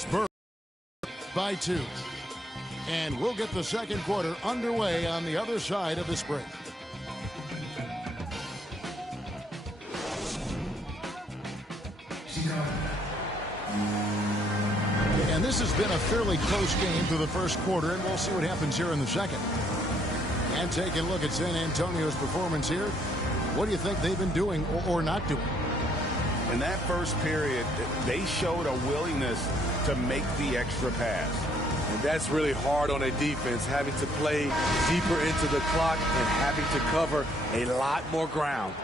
Spurs by 2. And we'll get the second quarter underway on the other side of this break. And this has been a fairly close game through the first quarter, and we'll see what happens here in the second. And taking a look at San Antonio's performance here, what do you think they've been doing or not doing? In that first period, they showed a willingness to make the extra pass. And that's really hard on a defense, having to play deeper into the clock and having to cover a lot more ground.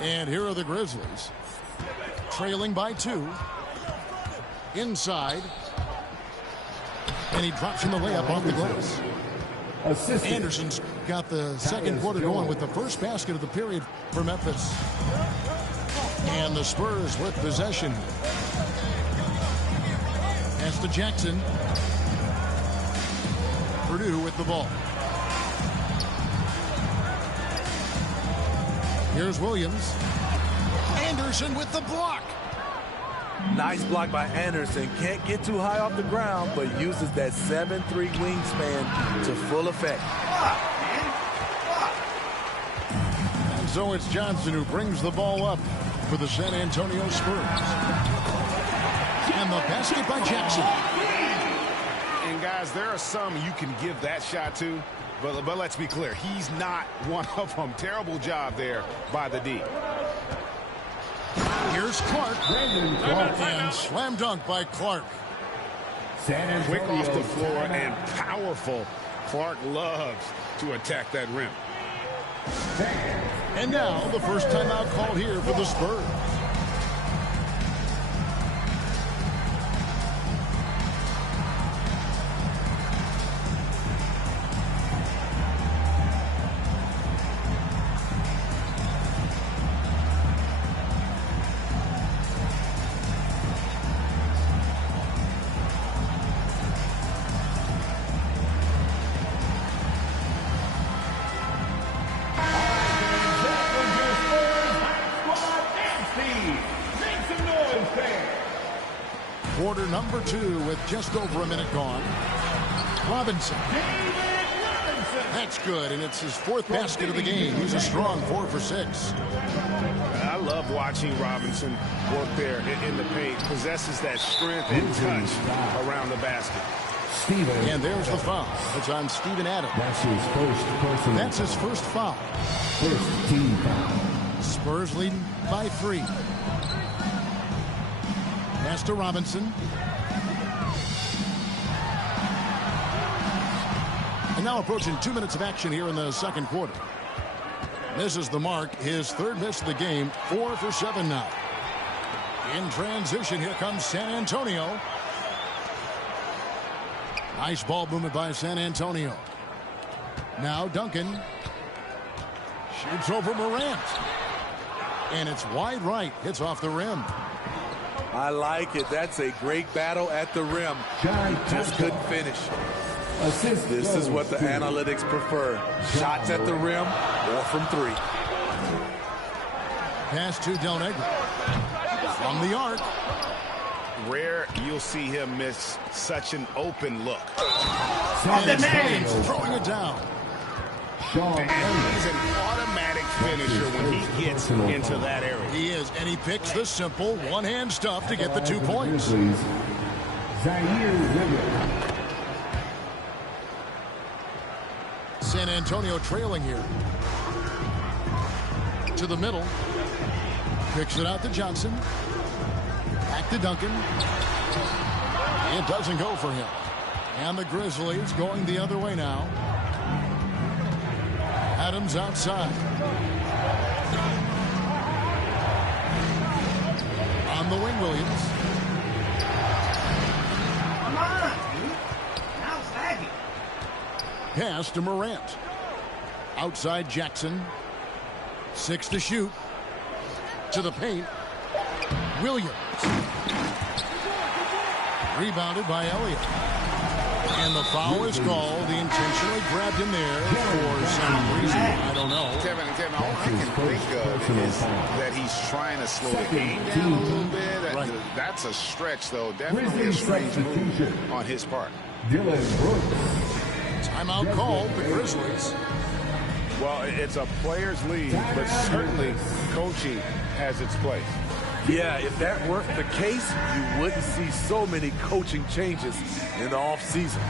And here are the Grizzlies, trailing by 2. Inside. And he drops in the layup off the glass. Anderson's got the second quarter going with the first basket of the period for Memphis. And the Spurs with possession. Pass to Jackson. Purdue with the ball. Here's Williams. Anderson with the block. Nice block by Anderson. Can't get too high off the ground, but uses that 7'3" wingspan to full effect. And so it's Johnson who brings the ball up for the San Antonio Spurs. And the basket by Jackson. And guys, there are some you can give that shot to, but let's be clear, he's not one of them. Terrible job there by the D. Here's Clark. And slam dunk by Clark. Quick off the floor and powerful. Clark loves to attack that rim. And now the first timeout called here for the Spurs. Quarter number 2 with just over a minute gone. Robinson. That's good, and it's his 4th basket of the game. He's a strong 4 for 6. I love watching Robinson work there in the paint. Possesses that strength and touch around the basket. And there's the foul. It's on Steven Adams. That's his first foul. First team foul. Spurs leading by 3. Pass to Robinson. And now approaching 2 minutes of action here in the second quarter. Misses the mark. His 3rd miss of the game. 4 for 7 now. In transition, here comes San Antonio. Nice ball movement by San Antonio. Now Duncan. Shoots over Morant. And it's wide right. Hits off the rim. I like it. That's a great battle at the rim. Just couldn't finish. This is what the analytics prefer. Shots at the rim or from 3. Pass to Del Negro. From the arc. Rare you'll see him miss such an open look. And it's throwing it down. And he's an automatic finisher when he gets into that area. He is, and he picks the simple one-hand stuff to get the 2 points. San Antonio trailing here. To the middle. Picks it out to Johnson. Back to Duncan. It doesn't go for him. And the Grizzlies going the other way now. Adams outside. On the wing, Williams. Come on, dude. Now it's lagging. Pass to Morant. Outside Jackson. 6 to shoot. To the paint. Williams. Rebounded by Elliott. And the foul is called. He intentionally grabbed him there for some reason. I don't know. Kevin, all I can think of is that he's trying to slow the game down a little bit. Right. That's a stretch, though. Definitely a strange move on his part. Timeout called, the Grizzlies. Well, it's a players' league, but certainly coaching has its place. Yeah, if that weren't the case, you wouldn't see so many coaching changes in the offseason.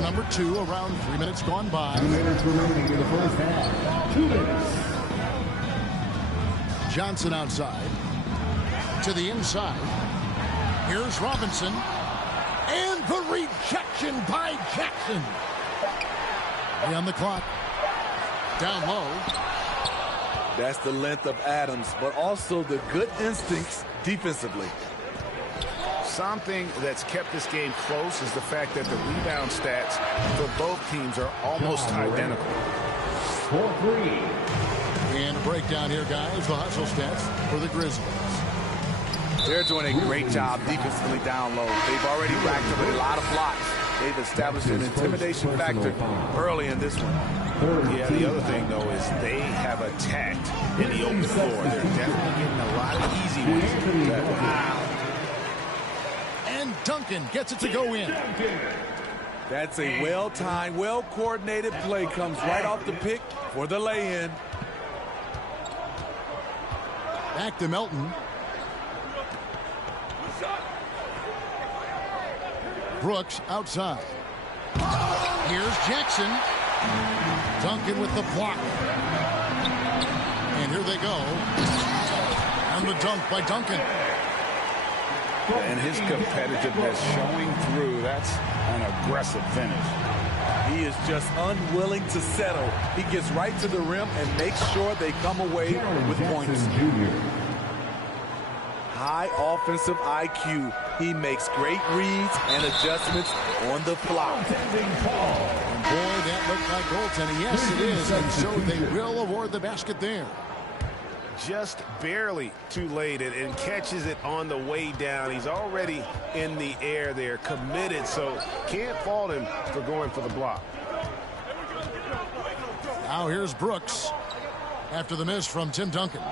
Number 2, around 3 minutes gone by. 2 minutes remaining in the first half. 2 minutes. Johnson outside. To the inside. Here's Robinson. And the rejection by Jackson. On the clock. Down low. That's the length of Adams, but also the good instincts defensively. Something that's kept this game close is the fact that the rebound stats for both teams are almost identical. 4-3. And a breakdown here, guys. The hustle stats for the Grizzlies. They're doing a great job defensively down low. They've already racked up a lot of blocks. They've established an intimidation factor early in this one. Yeah, the other thing, though, is they have attacked in the open floor. They're definitely getting a lot of easy ones. Wow. And Duncan gets it to go in. That's a well-timed, well-coordinated play. Comes right off the pick for the lay-in. Back to Melton. Brooks outside. Here's Jackson. Duncan with the block. And here they go. And the dunk by Duncan. And his competitiveness showing through. That's an aggressive finish. He is just unwilling to settle. He gets right to the rim and makes sure they come away with points. High offensive IQ. He makes great reads and adjustments on the fly. And boy, that looked like goaltending. Yes, it is. And so they will award the basket there. Just barely too late and catches it on the way down. He's already in the air there, committed, so can't fault him for going for the block. Now here's Brooks after the miss from Tim Duncan.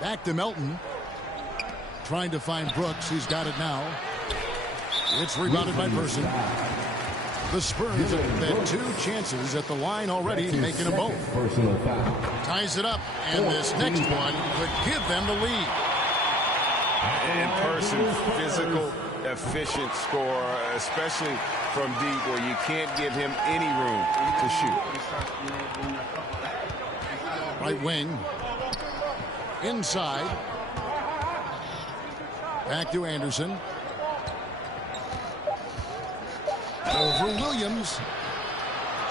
Back to Melton. Trying to find Brooks. He's got it now. It's rebounded by Person. The Spurs have had 2 chances at the line already, making them both. Ties it up, and this next one could give them the lead. In Person, physical, efficient scorer, especially from deep where you can't give him any room to shoot. Right wing. Inside. Back to Anderson. Over Williams.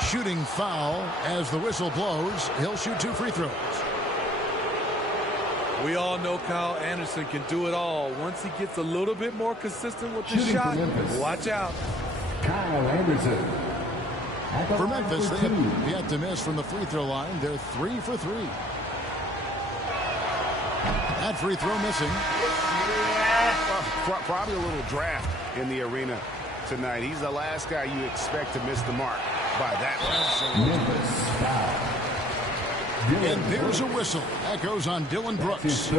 Shooting foul as the whistle blows. He'll shoot 2 free throws. We all know Kyle Anderson can do it all. Once he gets a little bit more consistent with the shot, watch out. Kyle Anderson. For Memphis, they have yet to miss from the free throw line. They're 3 for 3. That free throw missing. Probably a little draft in the arena tonight. He's the last guy you expect to miss the mark by that much. And there's a whistle. That goes on Dylan Brooks.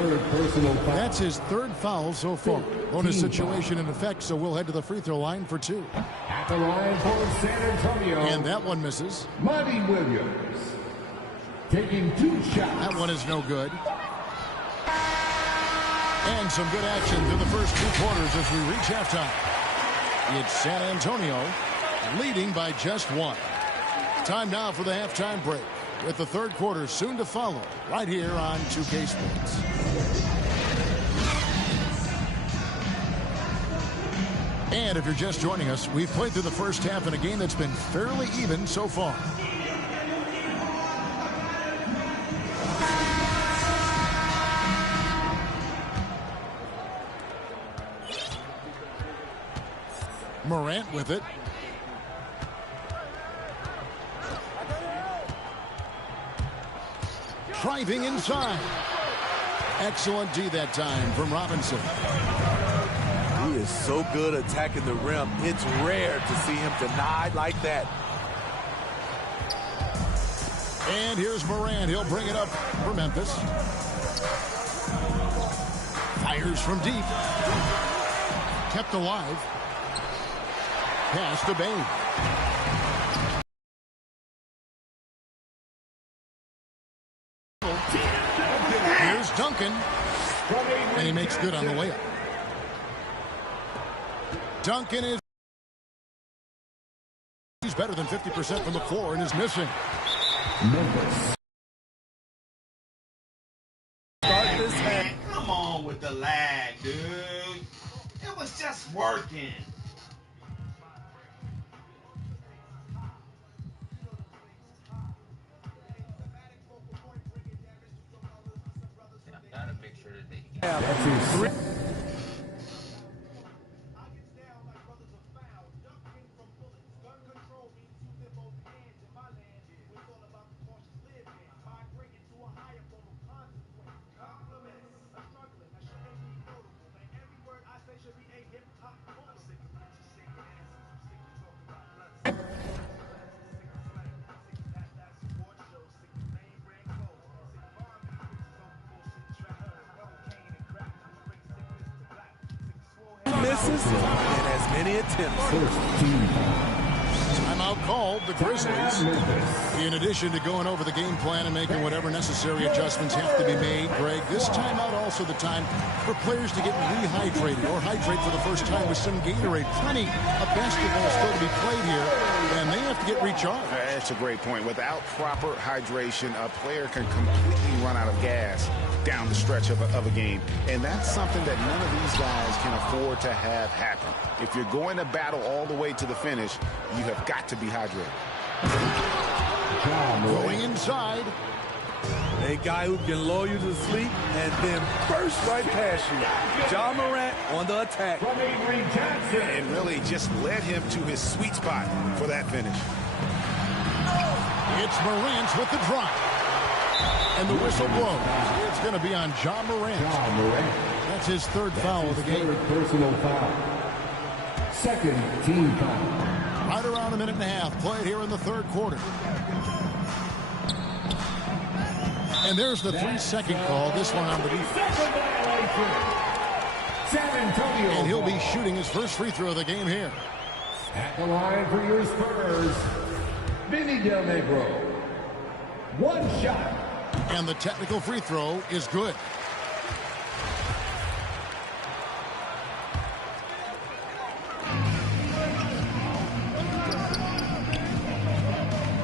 That's his 3rd foul so far. Bonus situation in effect, so we'll head to the free throw line for 2. At the line for San Antonio. And that one misses. Monty Williams. Taking 2 shots. That one is no good. And some good action through the first 2 quarters as we reach halftime. It's San Antonio leading by just 1. Time now for the halftime break, with the 3rd quarter soon to follow right here on 2K Sports. And if you're just joining us, we've played through the first half in a game that's been fairly even so far. Morant with it. Driving inside. Excellent D that time from Robinson. He is so good attacking the rim. It's rare to see him denied like that. And here's Morant. He'll bring it up for Memphis. Fires from deep. Kept alive. Pass to Bain. Here's Duncan. And he makes good on the layup. Duncan is... He's better than 50% from the floor and is missing. Memphis. Start this Man, come on with the lag, dude. It was just working. Gotta make sure that they That's his misses and as many attempts. first team foul. Timeout called the Grizzlies. In addition to going over the game plan and making whatever necessary adjustments have to be made, Greg, this timeout also the time for players to get rehydrated or hydrate for the first time with some Gatorade. Plenty of basketball still to be played here, and they have to get recharged. That's a great point. Without proper hydration, a player can completely run out of gas down the stretch of a game. And that's something that none of these guys can afford to have happen. If you're going to battle all the way to the finish, you have got to be hydrated. Going inside. A guy who can lull you to sleep and then burst right past you. John Morant on the attack. And really just led him to his sweet spot for that finish. It's Morant with the drop. And the whistle blows. It's going to be on John Morant. That's his third foul of the game. Third personal foul. Second team foul. Right around a minute and a half played here in the third quarter. And there's the 3-second call. This one on the defense. San Antonio. And he'll be shooting his first free throw of the game here. At the line for your Spurs, Vinny Del Negro. One shot. And the technical free throw is good.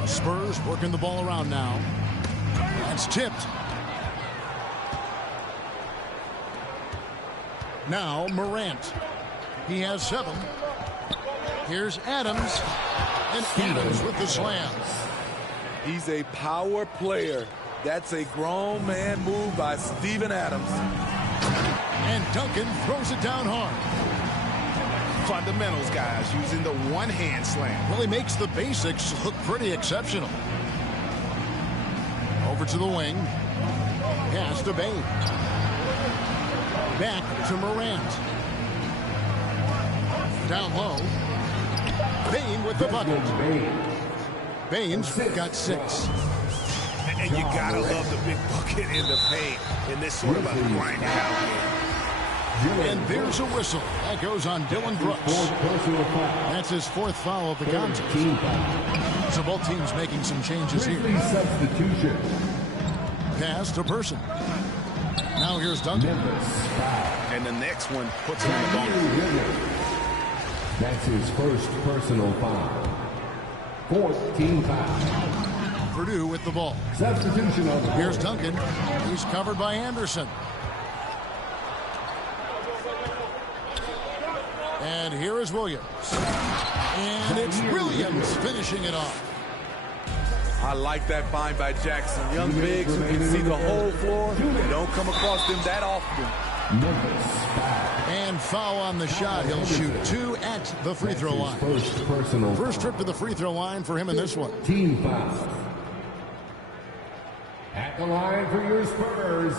Spurs working the ball around now. That's tipped. Now Morant. He has 7. Here's Adams. And Adams with the slam. He's a power player. That's a grown man move by Steven Adams. And Duncan throws it down hard. Fundamentals, guys, using the one-hand slam. Really makes the basics look pretty exceptional. Over to the wing. Pass to Bain. Back to Morant. Down low. Bain with the bucket. Bain's got 6. And you gotta love the big bucket in the paint in this sort of a grinding out game. And there's a whistle. That goes on Dylan Brooks. That's his 4th foul of the contest. So both teams making some changes here. Substitution. Pass to Person. Now here's Duncan. And the next one puts him in the bonus. That's his first personal foul. 4th team foul. Purdue with the ball. Substitution on the board. Here's Duncan. He's covered by Anderson. And here is Williams. And it's Williams finishing it off. I like that find by Jackson. Young bigs who can see the whole floor. Don't come across them that often. And foul on the shot. He'll shoot 2 at the free throw line. First trip to the free throw line for him in this one. Team foul. At the line for your Spurs.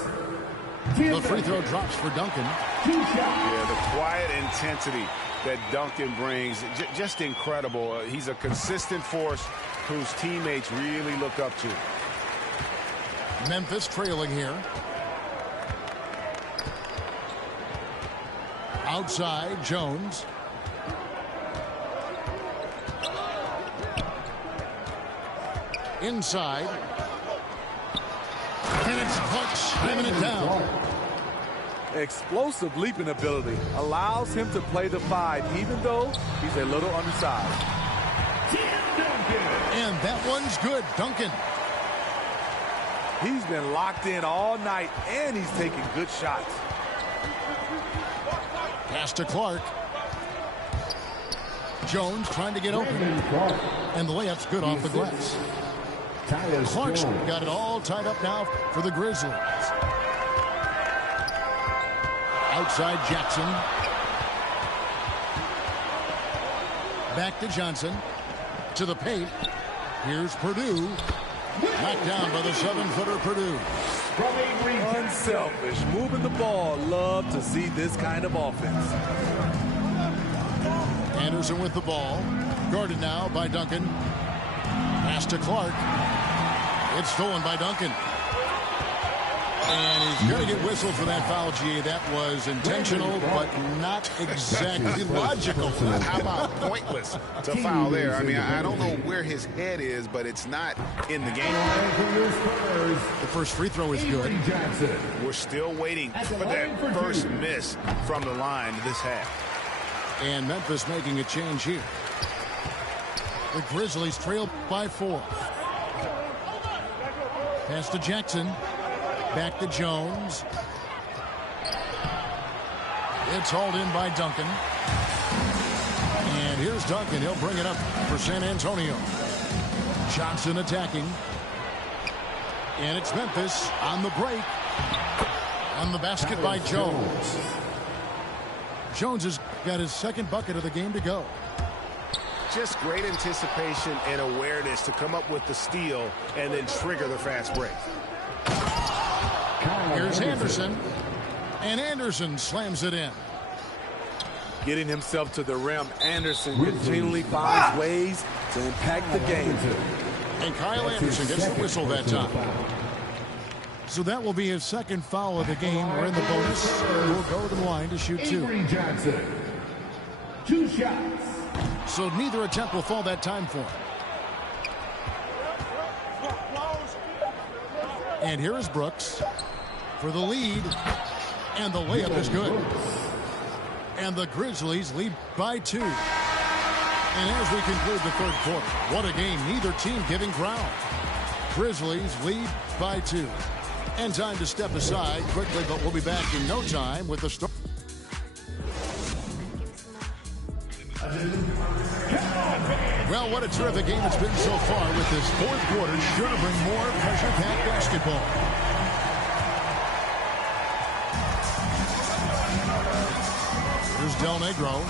The free throw drops for Duncan. Yeah, the quiet intensity that Duncan brings, just incredible. He's a consistent force whose teammates really look up to. Memphis trailing here. Outside, Jones. Inside. And it's clutch, slamming it down. Explosive leaping ability allows him to play the 5, even though he's a little undersized. And that one's good, Duncan. He's been locked in all night, and he's taking good shots. Pass to Clark. Jones trying to get open. And the layup's good off the glass. Clark's got it all tied up now for the Grizzlies. Outside Jackson. Back to Johnson. To the paint. Here's Purdue. Knocked down by the 7-footer Purdue. Unselfish, moving the ball. Love to see this kind of offense. Anderson with the ball. Guarded now by Duncan. Pass to Clark. It's stolen by Duncan. And he's going to get whistled for that foul, G. That was intentional, but not exactly logical. How about pointless to foul there? I mean, I don't know where his head is, but it's not in the game. The first free throw is good. We're still waiting for that first miss from the line this half. And Memphis making a change here. The Grizzlies trail by 4. Pass to Jackson. Back to Jones. It's hauled in by Duncan. And here's Duncan. He'll bring it up for San Antonio. Johnson attacking. And it's Memphis on the break. On the basket by Jones. Jones has got his second bucket of the game to go. Just great anticipation and awareness to come up with the steal and then trigger the fast break. Here's Anderson. And Anderson slams it in. Getting himself to the rim, Anderson continually finds ways to impact the game. And Kyle Anderson gets the whistle that time. So that will be his second foul of the game. We're in the bonus. We'll go to the line to shoot 2. Johnson. 2 shots. So neither attempt will fall that time for him. And here is Brooks for the lead. And the layup is good. And the Grizzlies lead by 2. And as we conclude the third quarter, what a game. Neither team giving ground. Grizzlies lead by 2. And time to step aside quickly, but we'll be back in no time with the story. Well, what a terrific game it's been so far with this fourth quarter. Sure to bring more pressure-packed basketball. Here's Del Negro.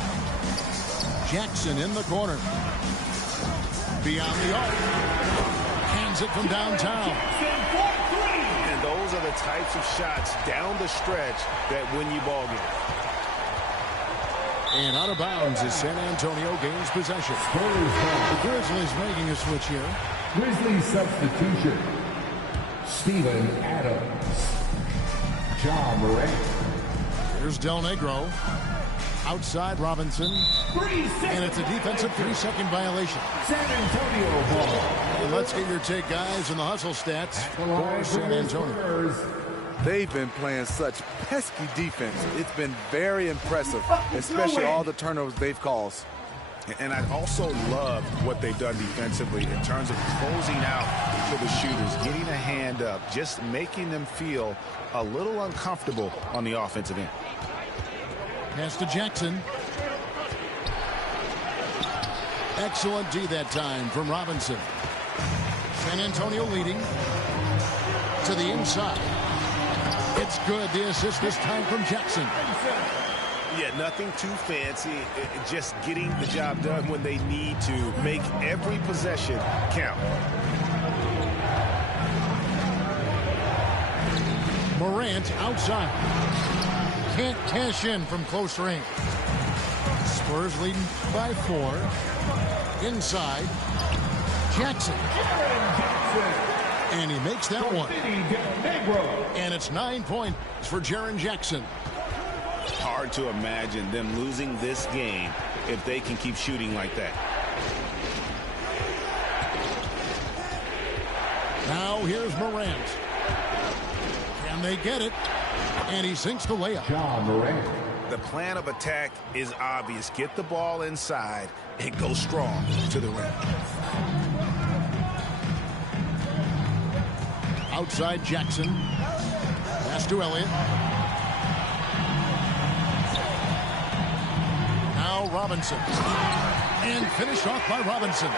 Jackson in the corner. Beyond the arc. Hands it from downtown. And those are the types of shots down the stretch that win you ball games. And out of bounds as San Antonio gains possession. The Grizzlies making a switch here. Grizzlies substitution. Steven Adams. Ja Morant. Here's Del Negro. Outside Robinson. And it's a defensive 3-second violation. San Antonio ball. And let's get your take, guys, on the hustle stats for San Antonio. They've been playing such pesky defense. It's been very impressive, especially all the turnovers they've caused. And I also love what they've done defensively in terms of closing out to the shooters, getting a hand up, just making them feel a little uncomfortable on the offensive end. Pass to Jackson. Excellent D that time from Robinson. San Antonio leading to the inside. It's good. The assist this time from Jackson. Yeah, nothing too fancy. Just getting the job done when they need to. Make every possession count. Morant outside. Can't cash in from close range. Spurs leading by 4. Inside. Jackson. And he makes that one. And it's 9 points for Jaren Jackson. Hard to imagine them losing this game if they can keep shooting like that. Now here's Morant. Can they get it? And he sinks the layup. John Morant. The plan of attack is obvious. Get the ball inside and go strong to the rim. Outside Jackson. Pass to Elliott. Now Robinson. And finished off by Robinson.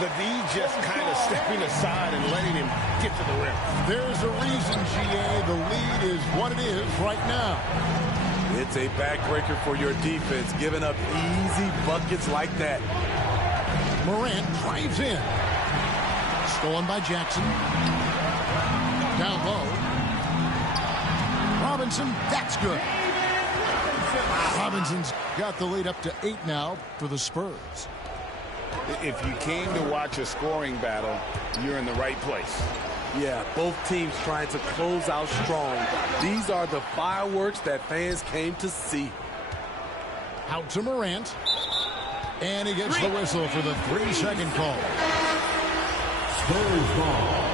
The D just kind of stepping aside and letting him get to the rim. There's a reason, GA. The lead is what it is right now. It's a backbreaker for your defense, giving up easy buckets like that. Morant drives in. Stolen by Jackson. Down low. Robinson, that's good. Robinson's got the lead up to 8 now for the Spurs. If you came to watch a scoring battle, you're in the right place. Yeah, both teams trying to close out strong. These are the fireworks that fans came to see. Out to Morant. And he gets the whistle for the 3-second call. Spurs ball.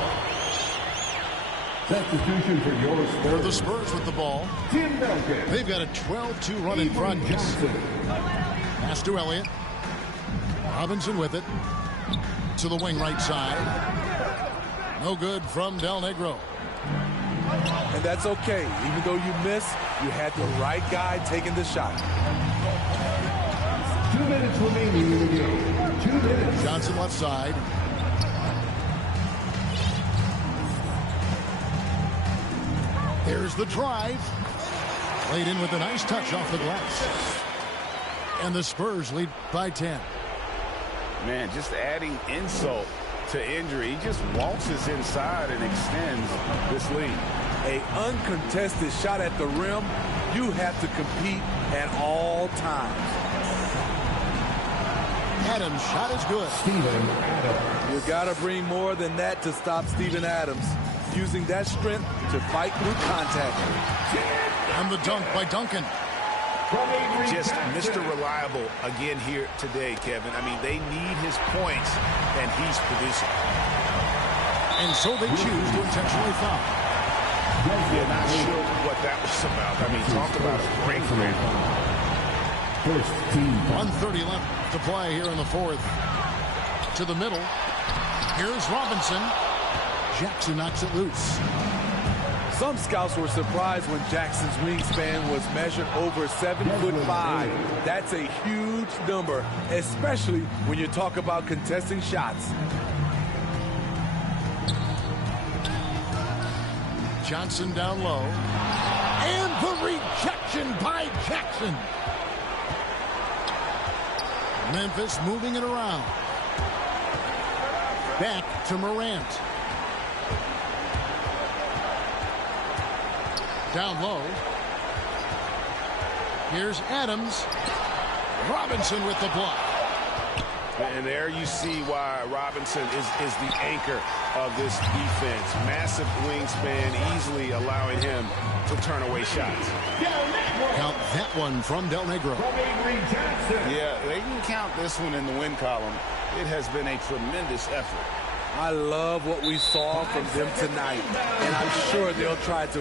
Substitution for your Spurs. For the Spurs with the ball. Tim Duncan. They've got a 12-2 run in progress. Pass to Elliott. Robinson with it. To the wing right side. No good from Del Negro. And that's okay. Even though you miss, you had the right guy taking the shot. 2 minutes remaining in the game. 2 minutes. Johnson left side. There's the drive. Played in with a nice touch off the glass. And the Spurs lead by 10. Man, just adding insult to injury. He just waltzes inside and extends this lead. An uncontested shot at the rim, you have to compete at all times. Adams' shot is good. Steven Adams. You got to bring more than that to stop Steven Adams. Using that strength to fight through contact. And the dunk by Duncan. Just Mr. Reliable again here today, Kevin. I mean, they need his points, and he's producing. And so they choose to intentionally foul. Yeah, not sure what that was about. I mean, talk about a great win. 1:30 left to play here in the 4th. To the middle. Here's Robinson. Jackson knocks it loose. Some scouts were surprised when Jackson's wingspan was measured over 7'5". That's a huge number, especially when you talk about contesting shots. Johnson down low. And the rejection by Jackson. Memphis moving it around. Back to Morant. Down low. Here's Adams. Robinson with the block. And there you see why Robinson is the anchor of this defense. Massive wingspan, easily allowing him to turn away shots. Count that one from Del Negro. Yeah, they can count this one in the win column. It has been a tremendous effort. I love what we saw from them tonight, and I'm sure they'll try to